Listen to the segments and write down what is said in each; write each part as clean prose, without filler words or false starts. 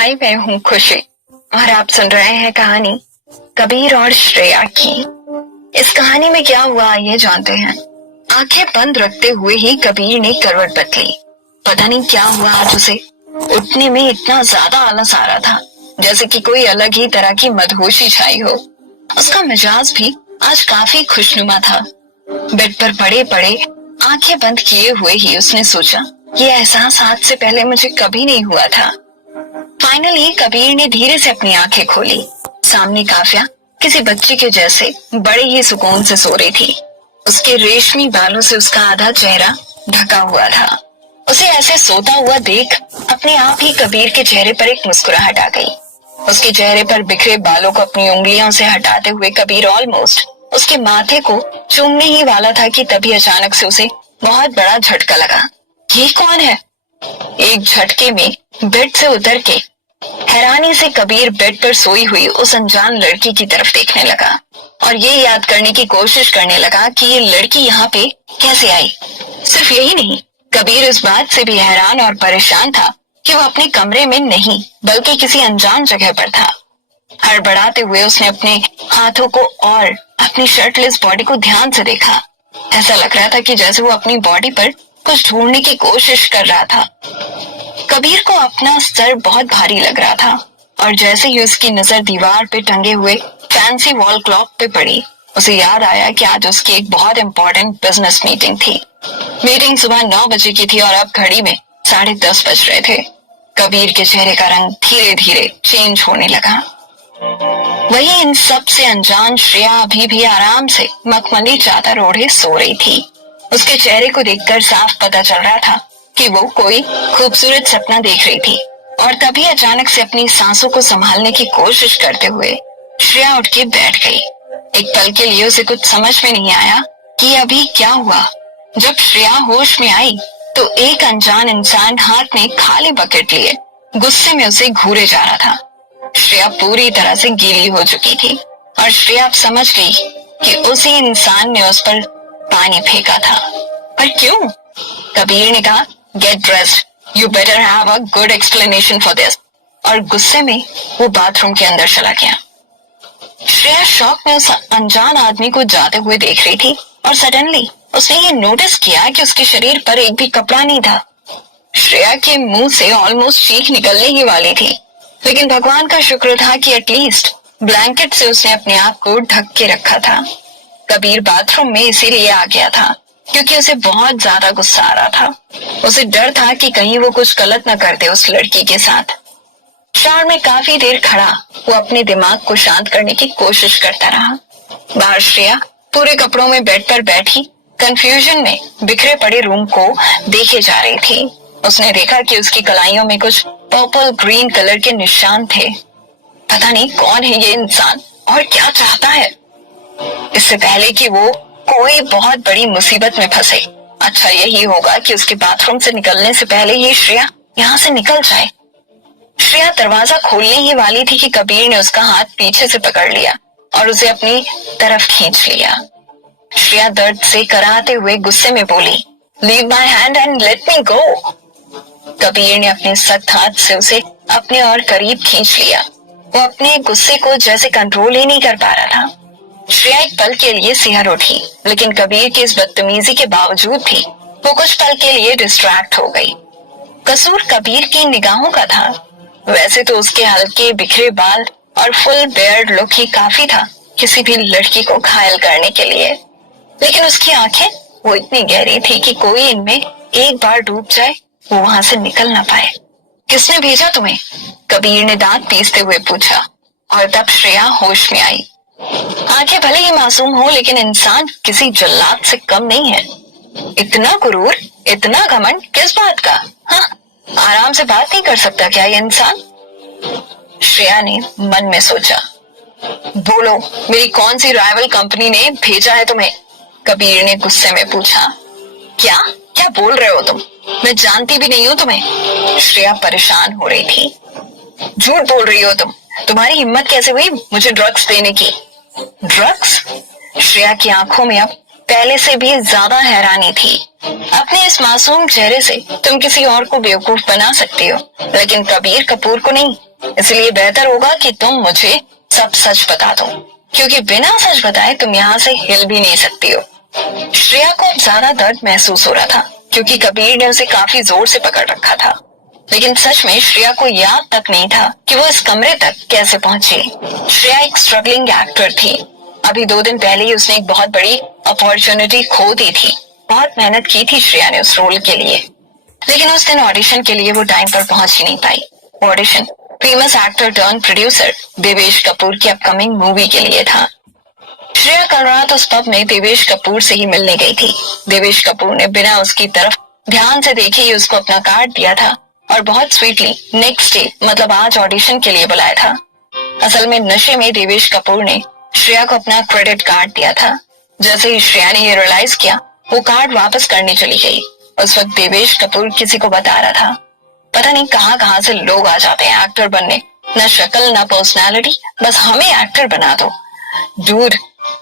हाय, मैं हूँ खुशी और आप सुन रहे हैं कहानी कबीर और श्रेया की। इस कहानी में क्या हुआ ये जानते हैं। आंखें बंद रखते हुए ही कबीर ने करवट बदली। पता नहीं क्या हुआ, आज उसे उठने में इतना ज्यादा आलस आ रहा था जैसे कि कोई अलग ही तरह की मदहोशी छाई हो। उसका मिजाज भी आज काफी खुशनुमा था। बेड पर पड़े पड़े आंखें बंद किए हुए ही उसने सोचा, ये एहसास आज से पहले मुझे कभी नहीं हुआ था। फाइनली कबीर ने धीरे से अपनी आंखें खोली। सामने काफ्या किसी बच्चे के जैसे बड़े ही सुकून से सो रही थी। उसके रेशमी बालों से उसका आधा चेहरा ढका हुआ था। उसे ऐसे सोता हुआ देख अपने आप ही कबीर के चेहरे पर एक मुस्कुराहट आ गई। उसके चेहरे पर बिखरे बालों को अपनी उंगलियों से हटाते हुए कबीर ऑलमोस्ट उसके माथे को चूमने ही वाला था कि तभी अचानक से उसे बहुत बड़ा झटका लगा। ये कौन है? एक झटके में बेड से उतर के हैरानी से कबीर बेड पर सोई हुई उस अनजान लड़की की तरफ देखने लगा और ये याद करने की कोशिश करने लगा कि ये लड़की यहाँ पे कैसे आई। सिर्फ यही नहीं, कबीर इस बात से भी हैरान और परेशान था कि वो अपने कमरे में नहीं बल्कि किसी अनजान जगह पर था। हड़बड़ाते हुए उसने अपने हाथों को और अपनी शर्टलेस बॉडी को ध्यान से देखा। ऐसा लग रहा था कि जैसे वो अपनी बॉडी पर कुछ ढूंढने की कोशिश कर रहा था। कबीर को अपना सर बहुत भारी लग रहा था और जैसे ही उसकी नजर दीवार पे टंगे हुए फैंसी वॉल क्लॉक पे पड़ी, उसे याद आया कि आज उसकी एक बहुत इंपॉर्टेंट बिजनेस मीटिंग थी। मीटिंग सुबह 9 बजे की थी और अब घड़ी में 10:30 बज रहे थे। कबीर के चेहरे का रंग धीरे धीरे चेंज होने लगा। वही इन सब से अनजान श्रेया अभी भी आराम से मखमली चादर ओढ़े सो रही थी। उसके चेहरे को देखकर साफ पता चल रहा था कि वो कोई खूबसूरत सपना देख रही थी। और तभी अचानक से अपनी सांसों को संभालने की कोशिश करते हुए श्रेया उठ के बैठ गई। एक पल के लिए उसे कुछ समझ में नहीं आया कि अभी क्या हुआ। जब श्रेया होश में आई तो एक अनजान इंसान हाथ में खाली बकेट लिए गुस्से में उसे घूरे जा रहा था। श्रेया पूरी तरह से गीली हो चुकी थी और श्रेया अब समझ गई कि उसी इंसान ने उस पर पानी फेंका था। पर क्यों? कबीर ने कहा, get dressed, you better have a good explanation for this. और गुस्से में वो बाथरूम के अंदर चला गया। श्रेया शॉक में उस अनजान आदमी को जाते हुए देख रही थी और सडनली उसने ये नोटिस किया कि उसके शरीर पर एक भी कपड़ा नहीं था। श्रेया के मुंह से ऑलमोस्ट चीख निकलने ही वाली थी, लेकिन भगवान का शुक्र था कि एटलीस्ट ब्लैंकेट से उसने अपने आप को ढक के रखा था। कबीर बाथरूम में इसीलिए आ गया था क्योंकि उसे बहुत ज्यादा गुस्सा आ रहा था। उसे डर था कि कहीं वो कुछ गलत न कर दे उस लड़की के साथ। शावर में काफी देर खड़ा वो अपने दिमाग को शांत करने की कोशिश करता रहा। बाहर श्रेया पूरे कपड़ों में बेड पर बैठी कंफ्यूजन में बिखरे पड़े रूम को देखे जा रही थी। उसने देखा कि उसकी कलाइयों में कुछ पर्पल ग्रीन कलर के निशान थे। पता नहीं कौन है ये इंसान और क्या चाहता है। इससे पहले कि वो कोई बहुत बड़ी मुसीबत में फंसे, अच्छा यही होगा कि उसके बाथरूम से निकलने से पहले ये श्रेया यहाँ से निकल जाए। श्रेया दरवाजा खोलने ही वाली थी कि कबीर ने उसका हाथ पीछे से पकड़ लिया और उसे अपनी तरफ खींच लिया। श्रेया दर्द से कराहते हुए गुस्से में बोली, leave my hand and let me go. Kabir ने अपने सख्त हाथ से उसे अपने और करीब खींच लिया। वो अपने गुस्से को जैसे कंट्रोल ही नहीं कर पा रहा था। श्रेया एक पल के लिए सिहर उठी, लेकिन कबीर की इस बदतमीजी के बावजूद भी वो कुछ पल के लिए डिस्ट्रैक्ट हो गई। कसूर कबीर की निगाहों का था। वैसे तो उसके हल्के बिखरे बाल और फुल बेयर्ड लुक ही काफी था किसी भी लड़की को घायल करने के लिए, लेकिन उसकी आंखें वो इतनी गहरी थी कि कोई इनमें एक बार डूब जाए वो वहां से निकल ना पाए। किसने भेजा तुम्हें? कबीर ने दांत पीसते हुए पूछा और तब श्रेया होश में आई। आंखें भले ही मासूम हो लेकिन इंसान किसी जल्लाद से कम नहीं है। इतना गुरूर, इतना घमंड किस बात का? हाँ, आराम से बात नहीं कर सकता क्या ये इंसान? श्रेया ने मन में सोचा। बोलो, मेरी कौन सी राइवल कंपनी ने भेजा है तुम्हें? कबीर ने गुस्से में पूछा। क्या क्या बोल रहे हो तुम? मैं जानती भी नहीं हूँ तुम्हें। श्रेया परेशान हो रही थी। झूठ बोल रही हो तुम। तुम्हारी हिम्मत कैसे हुई मुझे ड्रग्स देने की? ड्रग्स? श्रेया की आंखों में अब पहले से भी ज्यादा हैरानी थी। अपने इस मासूम चेहरे से तुम किसी और को बेवकूफ बना सकती हो, लेकिन कबीर कपूर को नहीं। इसलिए बेहतर होगा कि तुम मुझे सब सच बता दो, क्योंकि बिना सच बताए तुम यहाँ से हिल भी नहीं सकती हो। श्रेया को अब ज्यादा दर्द महसूस हो रहा था, क्योंकि कबीर ने उसे काफी जोर से पकड़ रखा था। लेकिन सच में श्रेया को याद तक नहीं था कि वो इस कमरे तक कैसे पहुंची। श्रेया एक स्ट्रगलिंग एक्टर थी। अभी 2 दिन पहले ही उसने एक बहुत बड़ी अपॉर्चुनिटी खो दी थी। बहुत मेहनत की थी श्रेया ने उस रोल के लिए, लेकिन उस दिन ऑडिशन के लिए वो टाइम पर पहुंच ही नहीं पाई। Audition famous actor turn producer Devesh Kapoor की अपकमिंग मूवी के लिए था। श्रेया कल रात उस पब में देवेश कपूर से ही मिलने गई थी। देवेश कपूर ने बिना उसकी तरफ ध्यान से देखे ही उसको अपना कार्ड दिया था और बहुत स्वीटली नेक्स्ट डे मतलब आज ऑडिशन के लिए बुलाया था। असल में नशे में देवेश कपूर ने श्रेया को अपना क्रेडिट कार्ड दिया था। जैसे ही श्रेया ने ये रियलाइज किया, वो कार्ड वापस करने चली गई। उस वक्त देवेश कपूर किसी को बता रहा था, पता नहीं कहाँ से लोग आ जाते हैं एक्टर बनने, न शक्ल न पर्सनालिटी, बस हमें एक्टर बना दो। दूर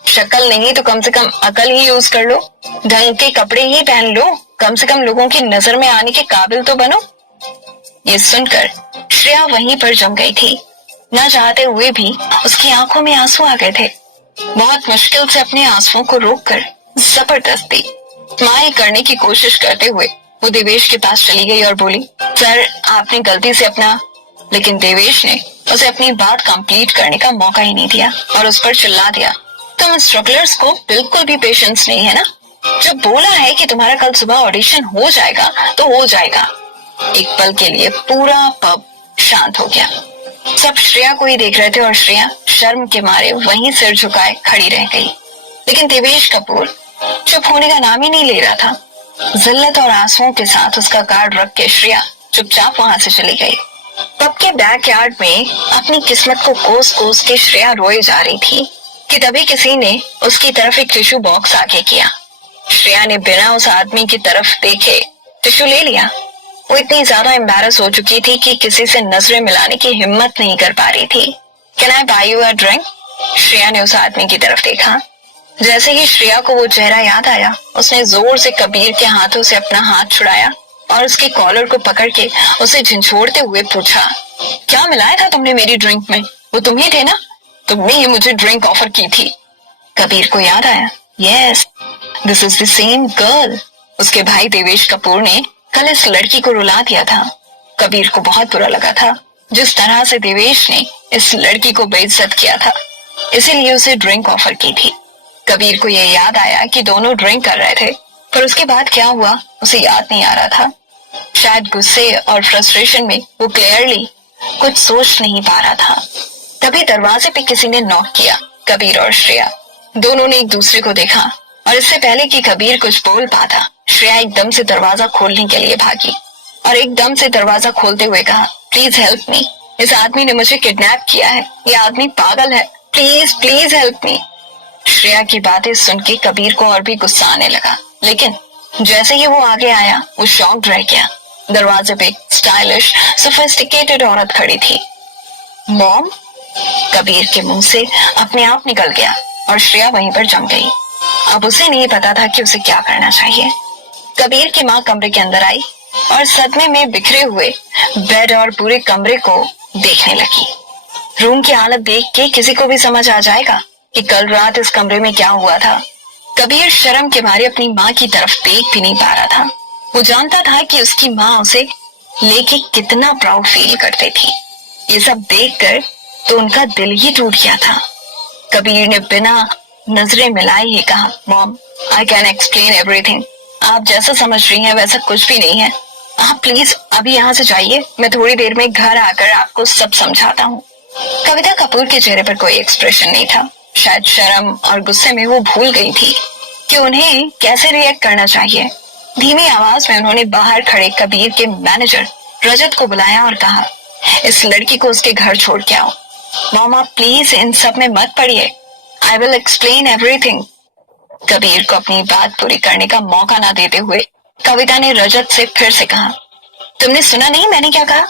शक्ल नहीं तो कम से कम अकल ही यूज कर लो, ढंग के कपड़े ही पहन लो, कम से कम लोगों की नजर में आने के काबिल तो बनो। ये सुनकर श्रेया वहीं पर जम गई थी। न चाहते हुए भी उसकी आंखों में आंसू आ गए थे। बहुत मुश्किल से अपने आंसुओं को रोककर जबरदस्ती स्माइल करने की कोशिश करते हुए वो देवेश के पास चली गई और बोली, सर आपने गलती से अपना। लेकिन देवेश ने उसे अपनी बात कंप्लीट करने का मौका ही नहीं दिया और उस पर चिल्ला दिया, तुम स्ट्रगलर्स को बिल्कुल भी पेशेंस नहीं है ना? जब बोला है कि तुम्हारा कल सुबह ऑडिशन हो जाएगा तो हो जाएगा। एक पल के लिए पूरा पब शांत हो गया। सब श्रेया को ही देख रहे थे और श्रेया शर्म के मारे वहीं सिर झुकाए खड़ी रह गई। लेकिन देवेश कपूर चुप होने का नाम ही नहीं ले रहा था। जिल्लत और आंसुओं के साथ उसका कार्ड रख के श्रेया चुपचाप वहां से चली गई। पब के बैकयार्ड में अपनी किस्मत को कोस कोस के श्रेया रोए जा रही थी कि तभी किसी ने उसकी तरफ एक टिश्यू बॉक्स आगे किया। श्रेया ने बिना उस आदमी की तरफ देखे टिश्यू ले लिया। वो इतनी ज्यादा एम्बैरस हो चुकी थी कि किसी से नजरें मिलाने की हिम्मत नहीं कर पा रही थी। Can I buy you a drink? Shreya ने उस आदमी की तरफ देखा। जैसे ही श्रेया को वो चेहरा याद आया, उसने जोर से कबीर के हाथों से अपना हाथ छुड़ाया और उसके कॉलर को पकड़ के उसे झंझोड़ते हुए पूछा, क्या मिलाया था तुमने मेरी ड्रिंक में? वो तुम ही थे ना? तुमने ही मुझे ड्रिंक ऑफर की थी। कबीर को याद आया, yes this is the same girl. उसके भाई देवेश कपूर ने कल इस लड़की को रुला दिया था। कबीर को बहुत बुरा लगा था जिस तरह से देवेश ने इस लड़की को बेइज्जत किया था, इसीलिए उसे ड्रिंक ऑफर की थी। कबीर को यह याद आया कि दोनों ड्रिंक कर रहे थे, पर उसके बाद क्या हुआ उसे याद नहीं आ रहा था। शायद गुस्से और फ्रस्ट्रेशन में वो क्लियरली कुछ सोच नहीं पा रहा था। तभी दरवाजे पे किसी ने नॉक किया। कबीर और श्रेया दोनों ने एक दूसरे को देखा और इससे पहले कि कबीर कुछ बोल पाता, श्रेया एकदम से दरवाजा खोलने के लिए भागी और एकदम से दरवाजा खोलते हुए कहा, प्लीज हेल्प मी, इस आदमी ने मुझे किडनैप किया है, ये आदमी पागल है, please please help me. Shreya की बातें सुन के कबीर को और भी गुस्सा आने लगा, लेकिन जैसे ही वो आगे आया वो शॉक्ड रह गया। दरवाजे पे स्टाइलिश सोफिस्टिकेटेड औरत खड़ी थी। मॉम? कबीर के मुंह से अपने आप निकल गया और श्रेया वहीं पर जम गई। अब उसे नहीं पता था कि उसे क्या करना चाहिए। कबीर की माँ कमरे के अंदर आई और सदमे में बिखरे हुए बेड और पूरे कमरे को देखने लगी। रूम की हालत देख के किसी को भी समझ आ जाएगा कि कल रात इस कमरे में क्या हुआ था। कबीर शर्म के मारे अपनी माँ की तरफ देख भी नहीं पा रहा था। वो जानता था कि उसकी माँ उसे लेके कितना प्राउड फील करती थी। ये सब देखकर तो उनका दिल ही टूट गया था। कबीर ने बिना नजरें मिलाए ही कहा, mom I can explain everything. आप जैसा समझ रही हैं वैसा कुछ भी नहीं है। आप प्लीज अभी यहाँ से जाइए, मैं थोड़ी देर में घर आकर आपको सब समझाता हूँ। कविता कपूर के चेहरे पर कोई एक्सप्रेशन नहीं था। शायद शर्म और गुस्से में वो भूल गई थी कि उन्हें कैसे रिएक्ट करना चाहिए। धीमी आवाज में उन्होंने बाहर खड़े कबीर के मैनेजर रजत को बुलाया और कहा, इस लड़की को उसके घर छोड़ के आओ। मॉम आप प्लीज इन सब में मत पड़िए, I will explain everything. Kabir को अपनी बात पूरी करने का मौका ना देते हुए कविता ने रजत से फिर से कहा, तुमने सुना नहीं मैंने क्या कहा?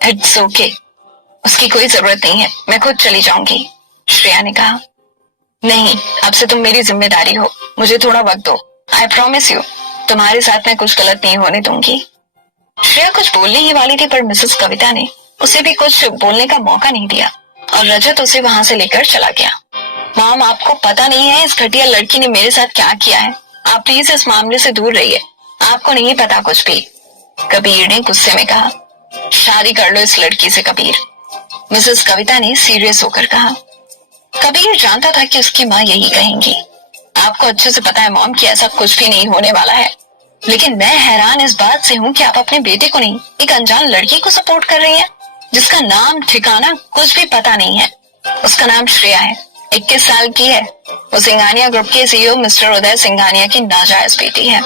इट्स ओके, उसकी कोई जरूरत नहीं है, मैं खुद चली जाऊंगी। श्रेया ने कहा, नहीं अब से तुम मेरी जिम्मेदारी हो, मुझे थोड़ा वक्त दो, आई प्रॉमिस यू तुम्हारे साथ मैं कुछ गलत नहीं होने दूंगी। श्रेया कुछ बोलने ही वाली थी पर मिसेस कविता ने उसे भी कुछ बोलने का मौका नहीं दिया और रजत उसे वहां से लेकर चला गया। मॉम, आपको पता नहीं है इस घटिया लड़की ने मेरे साथ क्या किया है। आप प्लीज इस मामले से दूर रहिए, आपको नहीं पता कुछ भी, कबीर ने गुस्से में कहा। शादी कर लो इस लड़की से कबीर, मिसेस कविता ने सीरियस होकर कहा। कबीर जानता था कि उसकी माँ यही कहेंगी। आपको अच्छे से पता है मॉम कि ऐसा कुछ भी नहीं होने वाला है, लेकिन मैं हैरान इस बात से हूँ कि आप अपने बेटे को नहीं, एक अनजान लड़की को सपोर्ट कर रही हैं, जिसका नाम ठिकाना कुछ भी पता नहीं है। उसका नाम श्रेया है, 21 साल की है। वो सिंघानिया ग्रुप के सीईओ मिस्टर उदय सिंघानिया की नाजायज बेटी है।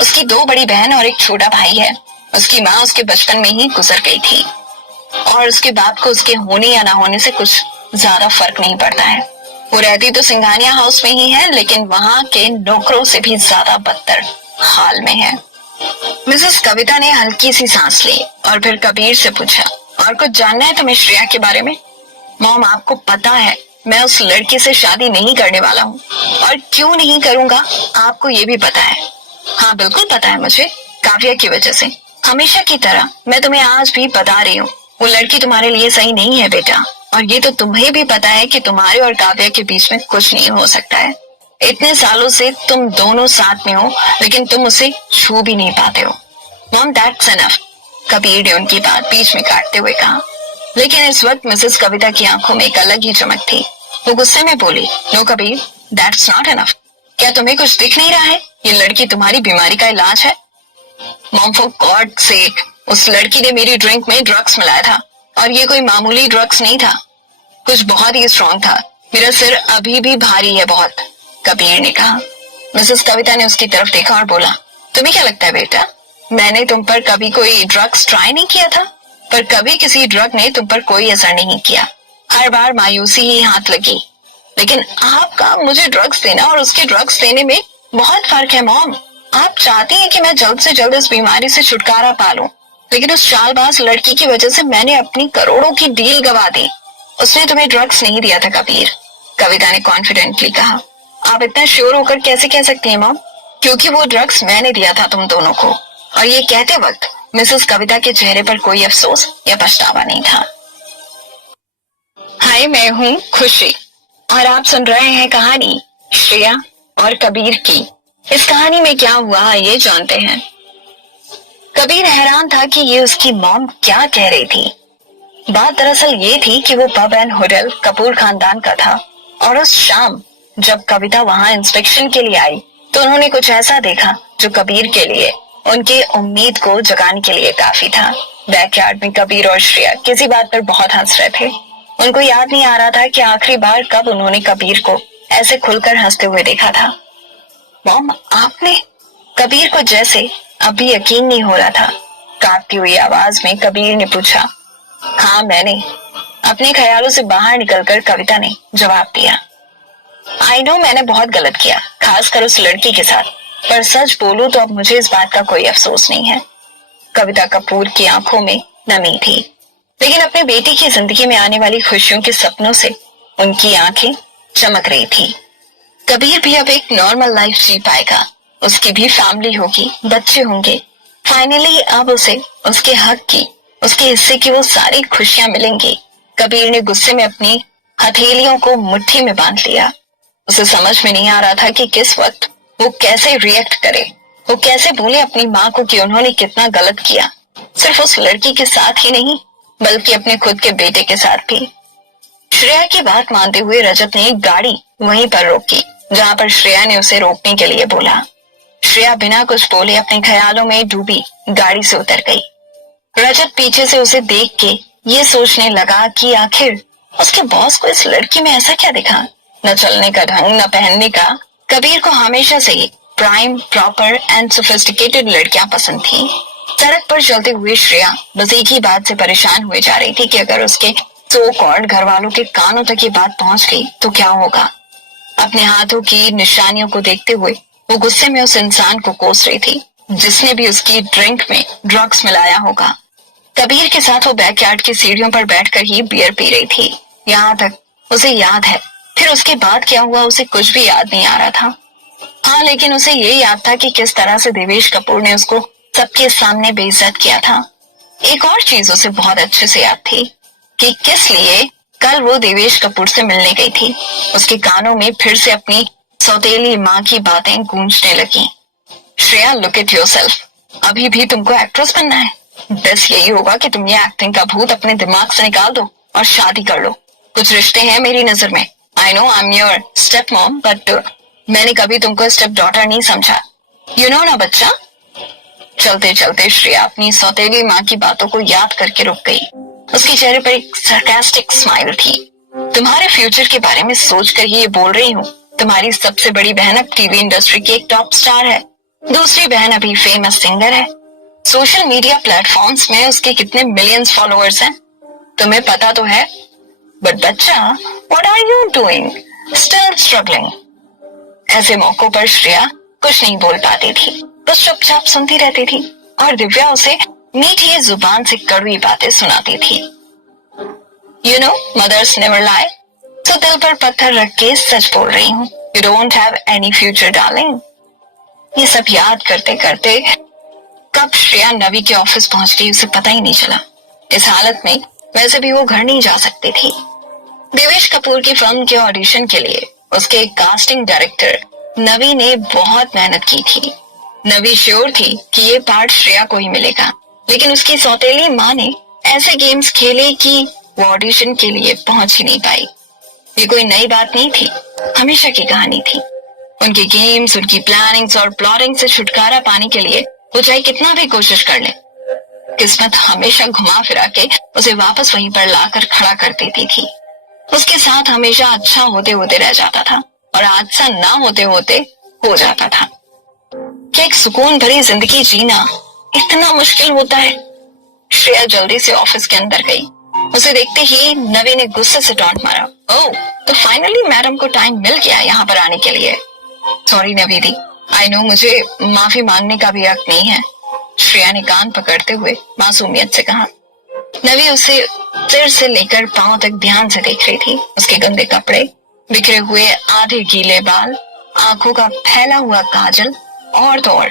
उसकी 2 बड़ी बहन और एक छोटा भाई है। उसकी माँ उसके बचपन में ही गुजर गई थी और उसके बाप को उसके होने या ना होने से कुछ ज्यादा फर्क नहीं पड़ता है। वो रहती तो सिंघानिया हाउस में ही है, लेकिन वहां के नौकरों से भी ज्यादा बदतर हाल में है। मिसेस कविता ने हल्की सी सांस ली और फिर कबीर से पूछा, और कुछ जानना है तुम्हें श्रेया के बारे में? मॉम, आपको पता है मैं उस लड़की से शादी नहीं करने वाला हूँ, और क्यों नहीं करूंगा आपको ये भी पता है। हाँ बिल्कुल पता है मुझे, काव्या की वजह से। हमेशा की तरह मैं तुम्हें आज भी बता रही हूँ, वो लड़की तुम्हारे लिए सही नहीं है बेटा, और ये तो तुम्हें भी पता है कि तुम्हारे और काव्या के बीच में कुछ नहीं हो सकता है। इतने सालों से तुम दोनों साथ में हो, लेकिन तुम उसे छू भी नहीं पाते हो। मॉम, दैट्स एनफ, कबीर ने उनकी बात बीच में काटते हुए कहा। लेकिन इस वक्त मिसेस कविता की आंखों में एक अलग ही चमक थी। वो गुस्से में बोली, no Kabir, that's not enough. क्या तुम्हें कुछ दिख नहीं रहा है? ये लड़की तुम्हारी बीमारी का इलाज है। मॉम, फॉर गॉड सेक, उस लड़की ने मेरी ड्रिंक में ड्रग्स मिलाया था, और ये कोई मामूली ड्रग्स नहीं था, कुछ बहुत ही स्ट्रॉन्ग था। मेरा सिर अभी भी भारी है बहुत, कबीर ने कहा। मिसेस कविता ने उसकी तरफ देखा और बोला, तुम्हें क्या लगता है बेटा, मैंने तुम पर कभी कोई ड्रग्स ट्राई नहीं किया था? पर कभी किसी ड्रग ने तुम पर कोई असर नहीं किया, हर बार मायूसी ही हाथ लगी। लेकिन आपका मुझे ड्रग्स देना और उसके ड्रग्स देने में बहुत फर्क है मॉम। आप चाहती हैं कि मैं जल्द से जल्द इस बीमारी से छुटकारा पा लूं, लेकिन उस चालबाज लड़की की वजह से मैंने अपनी करोड़ों की डील गवा दी। उसने तुम्हें ड्रग्स नहीं दिया था कबीर, कविता ने कॉन्फिडेंटली कहा। आप इतना श्योर होकर कैसे कह सकती हैं मॉम? क्योंकि वो ड्रग्स मैंने दिया था तुम दोनों को। और ये कहते वक्त मिसेस कविता के चेहरे पर कोई अफसोस या पछतावा नहीं था। हाय, मैं हूँ खुशी और आप सुन रहे हैं कहानी श्रेया और कबीर की। इस कहानी में क्या हुआ ये जानते हैं। कबीर हैरान था कि ये उसकी मॉम क्या कह रही थी। बात दरअसल ये थी कि वो पब एंड होटल कपूर खानदान का था, और उस शाम जब कविता वहां इंस्पेक्शन के लिए आई तो उन्होंने कुछ ऐसा देखा जो कबीर के लिए उनके उम्मीद को जगाने के लिए काफी था। बैकयार्ड में कबीर और श्रेया किसी बात पर बहुत हंस रहे थे। उनको याद नहीं आ रहा था कि आखिरी बार कब उन्होंने कबीर को ऐसे खुलकर हंसते हुए देखा था। मॉम, आपने? कबीर को जैसे अभी यकीन नहीं हो रहा था। कांपती हुई आवाज में कबीर ने पूछा। हाँ मैंने, अपने ख्यालों से बाहर निकलकर कविता ने जवाब दिया। आई नो मैंने बहुत गलत किया, खासकर उस लड़की के साथ, पर सच बोलूं तो अब मुझे इस बात का कोई अफसोस नहीं है। कविता कपूर की आंखों में नमी थी, लेकिन अपने बेटी की जिंदगी में आने वाली खुशियों के सपनों से उनकी आंखें चमक रही थी। कबीर भी अब एक नॉर्मल लाइफ जी पाएगा, उसकी भी फैमिली होगी, बच्चे होंगे। फाइनली अब उसे उसके हक की, उसके हिस्से की वो सारी खुशियां मिलेंगी। कबीर ने गुस्से में अपनी हथेलियों को मुट्ठी में बांध लिया। उसे समझ में नहीं आ रहा था कि किस वक्त वो कैसे रिएक्ट करे। वो कैसे बोले अपनी माँ को कि उन्होंने कितना गलत किया, सिर्फ उस लड़की के साथ ही नहीं बल्कि अपने खुद के बेटे के साथ भी। श्रेया की बात मानते हुए रजत ने एक गाड़ी वहीं पर रोकी जहां पर श्रेया ने उसे रोकने के लिए बोला। श्रेया बिना कुछ बोले अपने ख्यालों में डूबी गाड़ी से उतर गई। रजत पीछे से उसे देख के ये सोचने लगा कि आखिर उसके बॉस को इस लड़की में ऐसा क्या दिखा। न चलने का ढंग, न पहनने का। कबीर को हमेशा से ही प्राइम, प्रॉपर एंड सोफिस्टिकेटेड लड़कियां पसंद थी। सड़क पर चलते हुए श्रेया बस एक ही बात से परेशान हुए जा रही थी कि अगर उसके सो कॉल्ड घर वालों के कानों तक ये बात पहुंच गई तो क्या होगा। अपने हाथों की निशानियों को देखते हुए वो गुस्से में उस इंसान को कोस रही थी जिसने भी उसकी ड्रिंक में ड्रग्स मिलाया होगा। कबीर के साथ वो बैकयार्ड की सीढ़ियों पर बैठकर ही बियर पी रही थी। यहाँ तक उसे याद है, फिर उसके बाद क्या हुआ उसे कुछ भी याद नहीं आ रहा था। हाँ, लेकिन उसे ये याद था कि किस तरह से देवेश कपूर ने उसको सबके सामने बेइज्जत किया था। एक और चीज उसे बहुत अच्छे से याद थी कि किस लिए कल वो देवेश कपूर से मिलने गई थी। उसके कानों में फिर से अपनी सौतेली माँ की बातें गूंजने लगी। श्रेया, लुक एट योरसेल्फ, अभी भी तुमको एक्ट्रेस बनना है? बस यही होगा कि तुम ये एक्टिंग का भूत अपने दिमाग से निकाल दो और शादी कर लो। कुछ रिश्ते हैं मेरी नजर में। I know I am your step mom, but मैंने कभी तुमको स्टेप डॉटर नहीं समझा। यू नो ना बच्चा। चलते चलते श्रेया अपनी सौतेली माँ की बातों को याद करके रुक गई। उसके चेहरे पर एक सरकास्टिक स्माइल थी। तुम्हारे फ्यूचर के बारे में सोचकर ही ये बोल रही हूँ। तुम्हारी सबसे बड़ी बहन अब टीवी इंडस्ट्री की एक टॉप स्टार है, दूसरी बहन अभी फेमस सिंगर है। सोशल मीडिया प्लेटफॉर्म्स में उसके कितने मिलियंस फॉलोअर्स हैं तुम्हें पता तो है। बट बच्चा, what are you doing? Still struggling. ऐसे मौकों पर श्रेया कुछ नहीं बोल पाती थी, बस चुपचाप सुनती रहती थी और दिव्या उसे मीठी जुबान से कड़वी बातें सुनाती थी। You know, mothers never lie. तो दिल पर पत्थर रख के सच बोल रही हूँ। You don't have any future darling. ये सब याद करते करते कब श्रेया नवी के ऑफिस पहुंच गई उसे पता ही नहीं चला। इस हालत में वैसे भी वो घर नहीं जा सकती थी। देवेश कपूर की फिल्म के ऑडिशन के लिए उसके कास्टिंग डायरेक्टर नवी ने बहुत मेहनत की थी। नवी श्योर थी कि ये पार्ट श्रेया को ही मिलेगा, लेकिन उसकी सौतेली माँ ने ऐसे गेम्स खेले कि वो ऑडिशन के लिए पहुंच ही नहीं पाई। ये कोई नई बात नहीं थी, हमेशा की कहानी थी। उनके गेम्स, उनकी प्लानिंग्स और प्लॉटिंग से छुटकारा पाने के लिए वो चाहे कितना भी कोशिश कर ले, किस्मत हमेशा घुमा फिरा के उसे वापस वहीं पर लाकर खड़ा कर देती थी। उसके साथ हमेशा अच्छा होते होते रह जाता था और हादसा ना होते होते हो जाता था। क्या एक सुकून भरी जिंदगी जीना इतना मुश्किल होता है? श्रेया जल्दी से ऑफिस के अंदर गई। उसे देखते ही नवी ने गुस्से से टॉन्ट मारा। ओह, तो फाइनली मैडम को टाइम मिल गया यहाँ पर आने के लिए। Sorry Navi the, I know मुझे माफी मांगने का भी हक नहीं है, श्रेया ने कान पकड़ते हुए मासूमियत से कहा। नवी उसे सिर से लेकर पांव तक ध्यान से देख रही थी। उसके गंदे कपड़े, बिखरे हुए आधे गीले बाल, आंखों का फैला हुआ काजल और तो और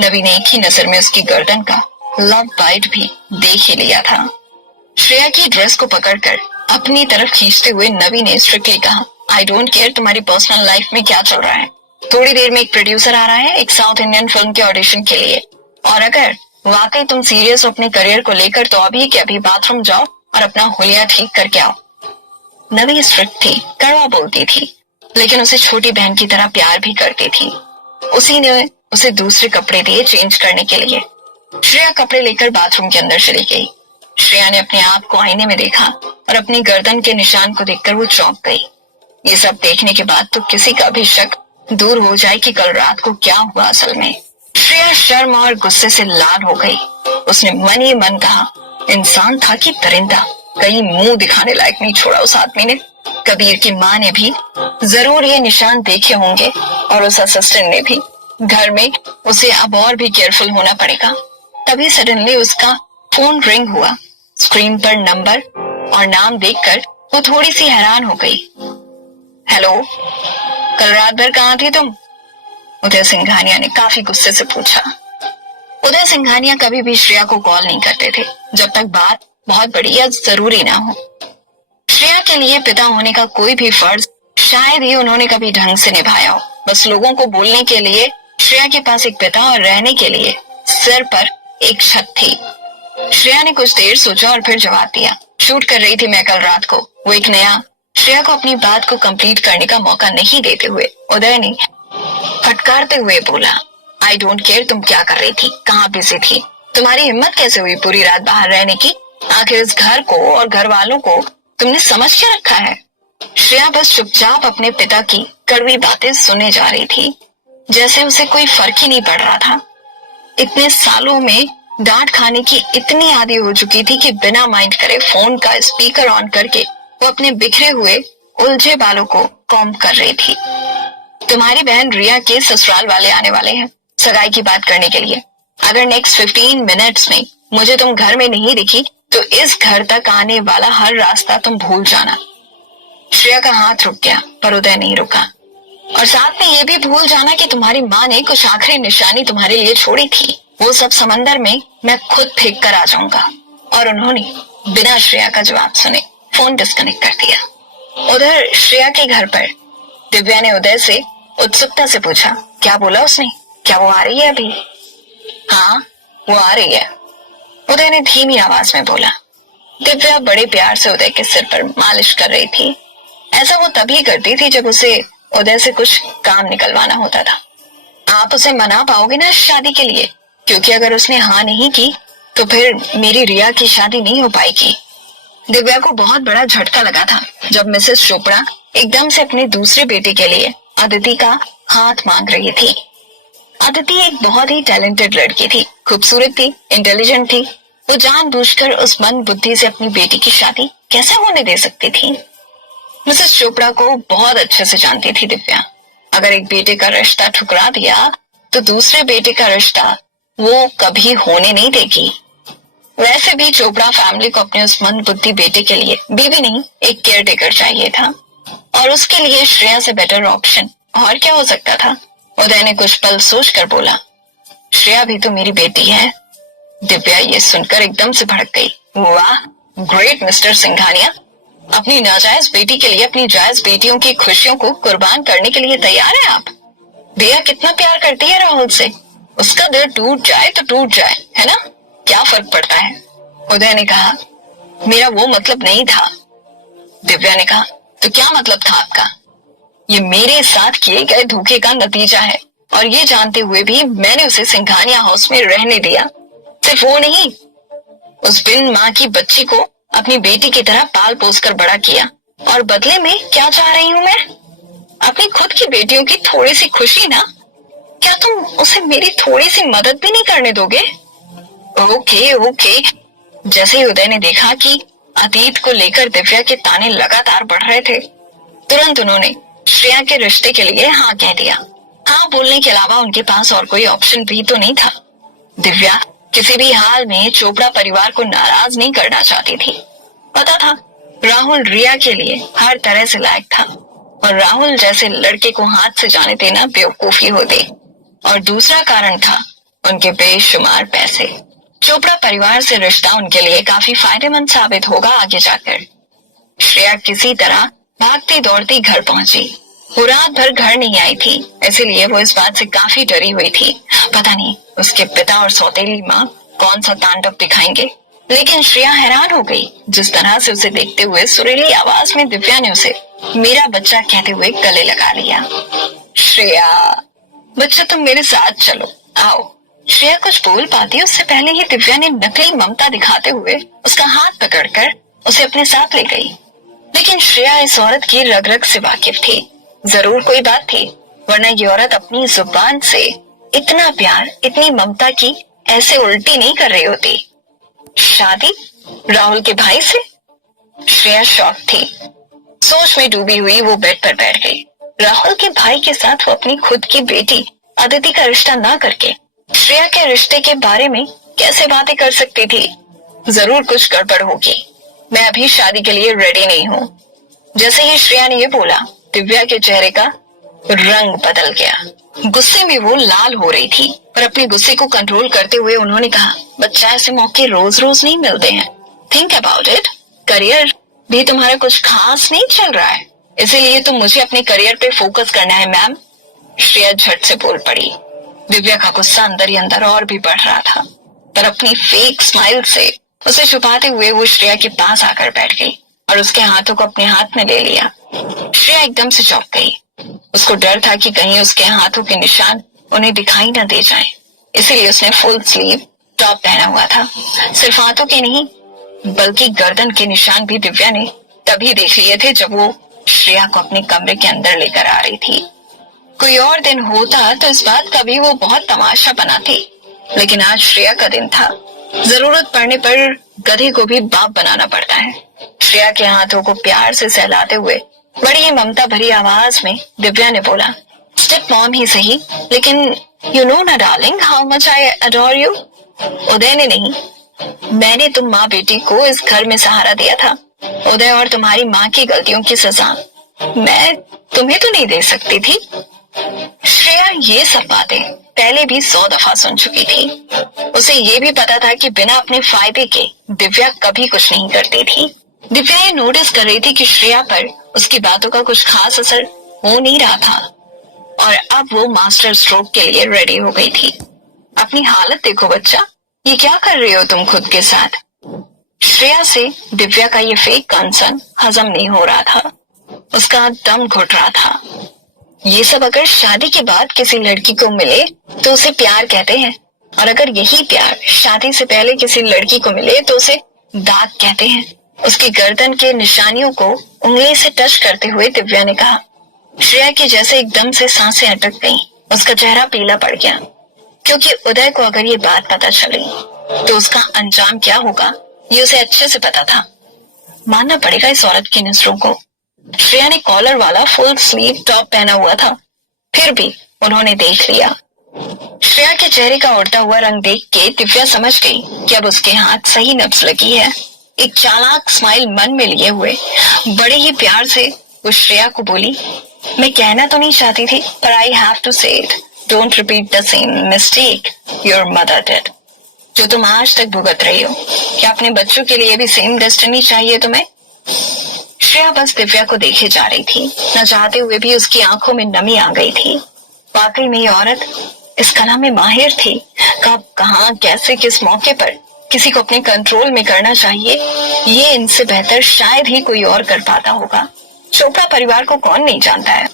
नवी ने एक ही नजर में उसकी गर्दन का लव बाइट भी देख ही लिया था। श्रेया की ड्रेस को पकड़कर अपनी तरफ खींचते हुए नवी ने स्ट्रिक्टली कहा, आई डोंट केयर तुम्हारी पर्सनल लाइफ में क्या चल रहा है। थोड़ी देर में एक प्रोड्यूसर आ रहा है एक साउथ इंडियन फिल्म के ऑडिशन के लिए, और अगर वाकई तुम सीरियस हो अपने करियर को लेकर तो अभी के अभी बाथरूम जाओ और अपना हुलिया ठीक करके आओ। नवी स्ट्रिक्ट थी, कड़वा बोलती थी, लेकिन उसे छोटी बहन की तरह प्यार भी करती थी। उसी ने उसे दूसरे कपड़े दिए चेंज करने के लिए। श्रेया कपड़े लेकर बाथरूम के अंदर चली गई। श्रेया ने अपने आप को आईने में देखा और अपनी गर्दन के निशान को देखकर वो चौंक गई। ये सब देखने के बाद तो किसी का भी शक दूर हो जाए कि कल रात को क्या हुआ असल में। श्रेया शर्म और गुस्से से लाल हो गई। उसने मन ही मन कहा, इंसान था कि परिंदा, कहीं मुंह दिखाने लायक नहीं छोड़ा उस आदमी ने। कबीर की माँ ने भी जरूर ये निशान देखे होंगे और उस असिस्टेंट ने भी। घर में उसे अब और भी केयरफुल होना पड़ेगा। तभी सडनली उसका फोन रिंग हुआ। स्क्रीन पर नंबर और नाम देखकर वो थोड़ी सी हैरान हो गई। हेलो, कल रात भर कहाँ थी तुम? उदय सिंघानिया ने काफी गुस्से से पूछा। उदय सिंघानिया कभी भी श्रेया को कॉल नहीं करते थे जब तक बात बहुत बड़ी या जरूरी ना हो। श्रेया के लिए पिता होने का कोई भी फर्ज शायद ही उन्होंने कभी ढंग से निभाया हो। बस लोगों को बोलने के लिए श्रेया के पास एक पिता और रहने के लिए सिर पर एक छत थी। श्रेया ने कुछ देर सोचा और फिर जवाब दिया, शूट कर रही थी मैं कल रात को। वो एक नया श्रेया को अपनी बात को कंप्लीट करने का मौका नहीं देते हुए उदय ने फटकारते हुए बोला, आई डोंट केयर तुम क्या कर रही थी, कहाँ बिजी थी, तुम्हारी हिम्मत कैसे हुई पूरी रात बाहर रहने की? आखिर इस घर को और घर वालों को तुमने समझ क्या रखा है? श्रेया बस चुपचाप अपने पिता की कड़वी बातें सुने जा रही थी, जैसे उसे कोई फर्क ही नहीं पड़ रहा था। इतने सालों में डांट खाने की इतनी आदी हो चुकी थी कि बिना माइंड करे फोन का स्पीकर ऑन करके वो अपने बिखरे हुए उलझे बालों को कॉम्ब कर रही थी। तुम्हारी बहन रिया के ससुराल वाले आने वाले हैं सगाई की बात करने के लिए। अगर नेक्स्ट 15 मिनट्स में मुझे तुम घर में नहीं दिखी तो इस घर तक आने वाला हर रास्ता तुम भूल जाना। श्रेया का हाथ रुक गया पर उदय नहीं रुका। और साथ में ये भी भूल जाना कि तुम्हारी माँ ने कुछ आखिरी निशानी तुम्हारे लिए छोड़ी थी। वो सब समंदर में मैं खुद फेंक कर आ जाऊंगा। और उन्होंने बिना श्रेया का जवाब सुने फोन डिस्कनेक्ट कर दिया। उधर श्रेया के घर पर दिव्या ने उदय से उत्सुकता से पूछा, क्या बोला उसने? क्या वो आ रही है अभी? हाँ, वो आ रही है, उदय ने धीमी आवाज में बोला। दिव्या बड़े प्यार से उदय के सिर पर मालिश कर रही थी। ऐसा वो तभी करती थी जब उसे उदय से कुछ काम निकलवाना होता था। आप उसे मना पाओगे ना शादी के लिए? क्योंकि अगर उसने हाँ नहीं की तो फिर मेरी रिया की शादी नहीं हो पाएगी। दिव्या को बहुत बड़ा झटका लगा था जब मिसेस चोपड़ा एकदम से अपने दूसरे बेटे के लिए अदिति का हाथ मांग रही थी। अदिति एक बहुत ही टैलेंटेड लड़की थी, खूबसूरत थी, इंटेलिजेंट थी। वो जानबूझकर उस मंद बुद्धि से अपनी बेटी की शादी कैसे होने दे सकती थी? मिसेस चोपड़ा को बहुत अच्छे से जानती थी दिव्या। अगर एक बेटे का रिश्ता ठुकरा दिया तो दूसरे बेटे का रिश्ता वो कभी होने नहीं देगी। वैसे भी चोपड़ा फैमिली को अपने उस मंद बुद्धि बेटे के लिए बीवी नहीं, एक केयर टेकर चाहिए था, और उसके लिए श्रेया से बेटर ऑप्शन और क्या हो सकता था? उदय ने कुछ पल सोच कर बोला, श्रेया भी तो मेरी बेटी है। दिव्या ये सुनकर एकदम से भड़क गई। वाह, ग्रेट मिस्टर सिंघानिया, अपनी नाजायज बेटी के लिए अपनी जायज बेटियों की खुशियों को कुर्बान करने के लिए तैयार है आप। दिया कितना प्यार करती है राहुल से, उसका दिल टूट जाए तो टूट जाए, है ना? क्या फर्क पड़ता है? उदय ने कहा, मेरा वो मतलब नहीं था। दिव्या ने कहा, तो क्या मतलब था आपका? ये मेरे साथ किए गए धोखे का नतीजा है, और ये जानते हुए भी मैंने उसे सिंघानिया हाउस में रहने दिया। सिर्फ वो नहीं, उस बिन माँ की बच्ची को अपनी बेटी की तरह पाल पोस कर बड़ा किया, और बदले में क्या चाह रही हूँ मैं? अपनी खुद की बेटियों की थोड़ी सी खुशी ना। क्या तुम उसे मेरी थोड़ी सी मदद भी नहीं करने दोगे? Okay okay. जैसे ही उदय ने देखा कि अतीत को लेकर दिव्या के ताने लगातार बढ़ रहे थे, तुरंत उन्होंने श्रेया के रिश्ते के लिए हाँ कह दिया। हाँ बोलने के अलावा उनके पास और कोई ऑप्शन भी तो नहीं था। दिव्या किसी भी हाल में चोपड़ा परिवार को नाराज नहीं करना चाहती थी। पता था राहुल रिया के लिए हर तरह से लायक था, और राहुल जैसे लड़के को हाथ से जाने देना बेवकूफी होती। और दूसरा कारण था उनके बेशुमार पैसे। चोपड़ा परिवार से रिश्ता उनके लिए काफी फायदेमंद साबित होगा आगे जाकर। श्रेया किसी तरह भागती दौड़ती घर पहुंची। वो रात भर घर नहीं आई थी, इसीलिए वो इस बात से काफी डरी हुई थी। पता नहीं उसके पिता और सौतेली माँ कौन सा तांडव दिखाएंगे। लेकिन श्रेया हैरान हो गई जिस तरह से उसे देखते हुए सुरीली आवाज में दिव्या ने उसे मेरा बच्चा कहते हुए गले लगा लिया। श्रेया, बच्चा तुम मेरे साथ चलो, आओ। श्रेया कुछ बोल पाती उससे पहले ही दिव्या ने नकली ममता दिखाते हुए उसका हाथ पकड़कर उसे अपने साथ ले गई। लेकिन श्रेया इस औरत की रग रग से वाकिफ थी। जरूर कोई बात थी, वरना ये औरत अपनी जुबान से इतना प्यार, इतनी ममता की ऐसे उल्टी नहीं कर रही होती। शादी राहुल के भाई से? श्रेया शॉक थी। सोच में डूबी हुई वो बेड पर बैठ गई। राहुल के भाई के साथ वो अपनी खुद की बेटी अदिति का रिश्ता ना करके श्रेया के रिश्ते के बारे में कैसे बातें कर सकती थी? जरूर कुछ गड़बड़ होगी। मैं अभी शादी के लिए रेडी नहीं हूँ। जैसे ही श्रेया ने ये बोला, दिव्या के चेहरे का रंग बदल गया। गुस्से में वो लाल हो रही थी, पर अपने गुस्से को कंट्रोल करते हुए उन्होंने कहा, बच्चा ऐसे मौके रोज रोज नहीं मिलते हैं। Think about it. करियर भी तुम्हारा कुछ खास नहीं चल रहा है, इसीलिए तो मुझे अपने करियर पे फोकस करना है मैम। श्रेया झट से बोल पड़ी। दिव्या का गुस्सा अंदर ही अंदर और भी बढ़ रहा था, पर अपनी फेक स्माइल से उसे छुपाते हुए वो श्रेया के पास आकर बैठ गई और उसके हाथों को अपने हाथ में ले लिया। श्रेया एकदम से चौंक गई। उसको डर था कि कहीं उसके हाथों के निशान उन्हें दिखाई न दे जाएं, इसीलिए उसने फुल स्लीव टॉप पहना हुआ था। सिर्फ हाथों के नहीं बल्कि गर्दन के निशान भी दिव्या ने तभी देख लिए थे जब वो श्रेया को अपने कमरे के अंदर लेकर आ रही थी। कोई और दिन होता तो इस बात का भी वो बहुत तमाशा बनाती, लेकिन आज श्रेया का दिन था। जरूरत पड़ने पर गधे को भी बाप बनाना पड़ता है। श्रेया के हाथों को प्यार से सहलाते हुए बड़ी ही ममता भरी आवाज में दिव्या ने बोला, स्टेप मॉम ही सही, लेकिन यू नो ना darling how much I adore you. Uday ने नहीं, मैंने तुम माँ बेटी को इस घर में सहारा दिया था। उदय और तुम्हारी माँ की गलतियों की सजा मैं तुम्हें तो नहीं दे सकती थी। श्रेया ये सब बातें पहले भी 100 दफा सुन चुकी थी। उसे ये भी पता था कि बिना अपने फायदे के दिव्या कभी कुछ नहीं करती थी। दिव्या ये नोटिस कर रही थी कि श्रेया पर उसकी बातों का कुछ खास असर हो नहीं रहा था और अब वो मास्टर स्ट्रोक के लिए रेडी हो गई थी। अपनी हालत देखो बच्चा, ये क्या कर रही हो तुम खुद के साथ? श्रेया से दिव्या का ये फेक कंसर्न हजम नहीं हो रहा था। उसका दम घुट रहा था। ये सब अगर शादी के बाद किसी लड़की को मिले तो उसे प्यार कहते हैं, और अगर यही प्यार शादी से पहले किसी लड़की को मिले तो उसे दाग कहते हैं। उसकी गर्दन के निशानियों को उंगली से टच करते हुए दिव्या ने कहा। श्रेया की जैसे एकदम से सांसें अटक गईं। उसका चेहरा पीला पड़ गया, क्योंकि उदय को अगर ये बात पता चली तो उसका अंजाम क्या होगा ये उसे अच्छे से पता था। मानना पड़ेगा इस औरत की नजरों को। श्रेया ने कॉलर वाला फुल स्लीव टॉप पहना हुआ था, फिर भी उन्होंने देख लिया। श्रेया के चेहरे का उड़ता हुआ रंग देख के दिव्या समझ गई कि अब उसके हाथ सही नब्ज लगी है। एक चालाक स्माइल मन में लिए हुए बड़े ही प्यार से वो श्रेया को बोली, मैं कहना तो नहीं चाहती थी, पर आई हैव टू से it, don't repeat the same mistake your mother did, जो तुम आज तक भुगत रही हो। क्या अपने बच्चों के लिए भी सेम डेस्टिनी चाहिए तुम्हें? श्रेया बस दिव्या को देखे जा रही थी। न चाहते हुए भी उसकी आंखों में नमी आ गई थी। वाकई में ये औरत इस कला में माहिर थी। कब, कहां, कैसे, किस मौके पर किसी को अपने कंट्रोल में करना चाहिए, ये इनसे बेहतर शायद ही कोई और कर पाता होगा। चोपड़ा परिवार को कौन नहीं जानता है।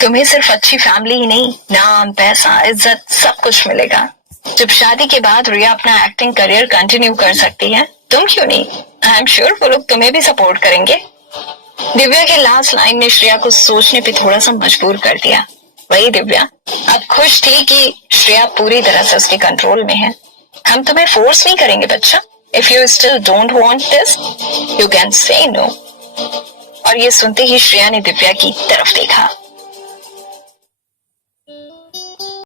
तुम्हें सिर्फ अच्छी फैमिली ही नहीं, नाम, पैसा, इज्जत सब कुछ मिलेगा। जब शादी के बाद रिया अपना एक्टिंग करियर कंटिन्यू कर सकती है, तुम क्यों नहीं? आई एम श्योर वो लोग तुम्हें भी सपोर्ट करेंगे। दिव्या के लास्ट लाइन ने श्रेया को सोचने पे थोड़ा सा मजबूर कर दिया। वही दिव्या अब खुश थी कि श्रेया पूरी तरह से उसके कंट्रोल में है। हम तुम्हें फोर्स नहीं करेंगे बच्चा। If you still don't want this, you can say no. और ये सुनते ही श्रेया ने दिव्या की तरफ देखा।